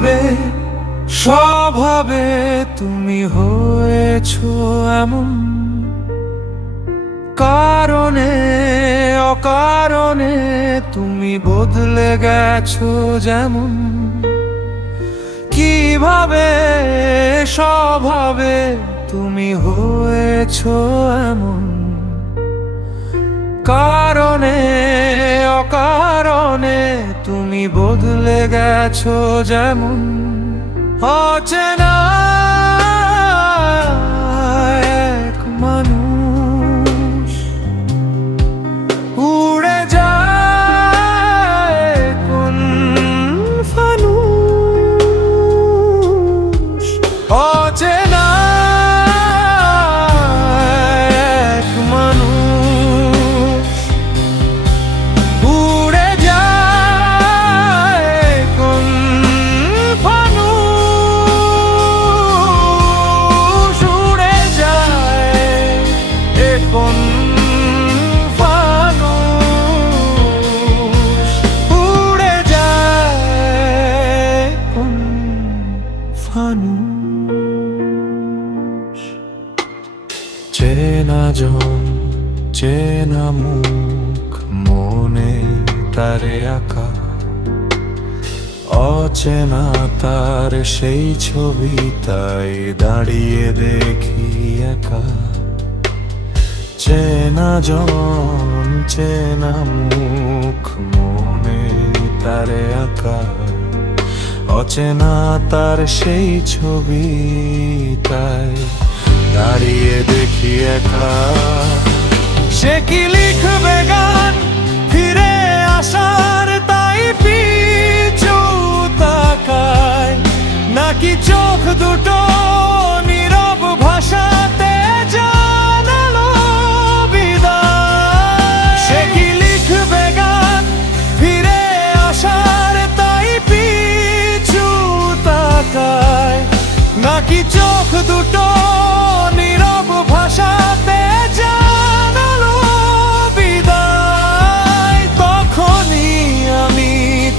কিভাবে স্বভাবে তুমি হয়েছো এমন, কারণে অকারণে তুমি বদলে গেছো যেমন। কিভাবে স্বভাবে তুমি হয়েছো এমন, কারণে অকারণে তুমি বদলে গেছো যেমন। অচেনা এক মানুষ উড়ে যায় কোন ফানুষ। অচেনা এক মানুষ উড়ে যায় কোন ফানুষ। উড়ে যায় কোন ফানুষ। উড়ে যায় কোন ফানুষ। চেনা জন চেনা মুখ মনে তারে আঁকা, অচেনা তার সেই ছবি তাই দাঁড়িয়ে দেখি একা। চেনা জন চেনা মুখ মনে তারে আঁকা, অচেনা তার সেই ছবি তাই দাঁড়িয়ে দেখি একা। সে কি লিখবে গান ফিরে আসার, তাই পিছু তাকায়, নাকি চোখ দুটো নীরব ভাষাতে জানালো বিদায়। সে কি লিখবে গান ফিরে আসার, তাই পিছু তাকায়, নাকি চোখ দুটো নীরব ভাষাতে জানালো বিদায়। তখনই আমি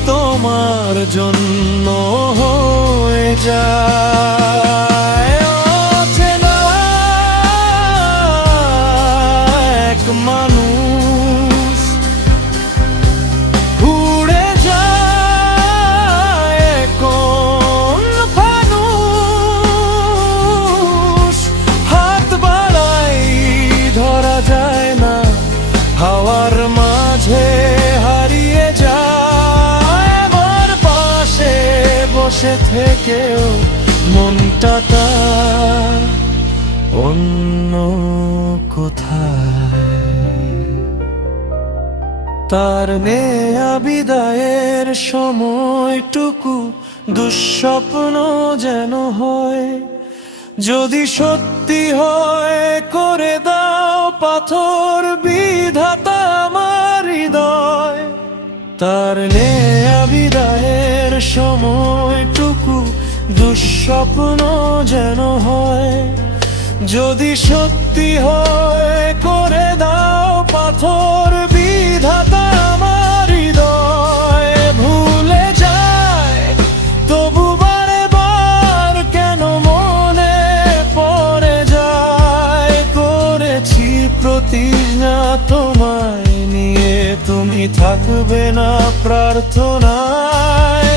তোমার জন্য হয়ে যাই অচেনা এক মানুষ। উড়ে যায় কোন ফানুষ। হাত বাড়াই ধরা যায় না, হাওয়ার মাঝে হারিয়ে যায়। আমার পাশে বসে থেকেও মনটা তার অন্য কোথায়। তার নেয়া বিদায়ের সময়টুকু দুঃস্বপ্ন যেন হয়। যদি সত্যি হয় করে দাও পাথর বিধাতা আমার হৃদয়। তার নেয়া বিদায়ের সময়টুকু দুঃস্বপ্ন যেন হয়। যদি সত্যি হয় করে দাও পাথর বিধাতা আমার হৃদয়। ভুলে যায় তবু বারে বার কেন মনে পড়ে যায়। করেছি প্রতিজ্ঞা তোমায় নিয়ে, তুমি থাকবে না প্রার্থনায়।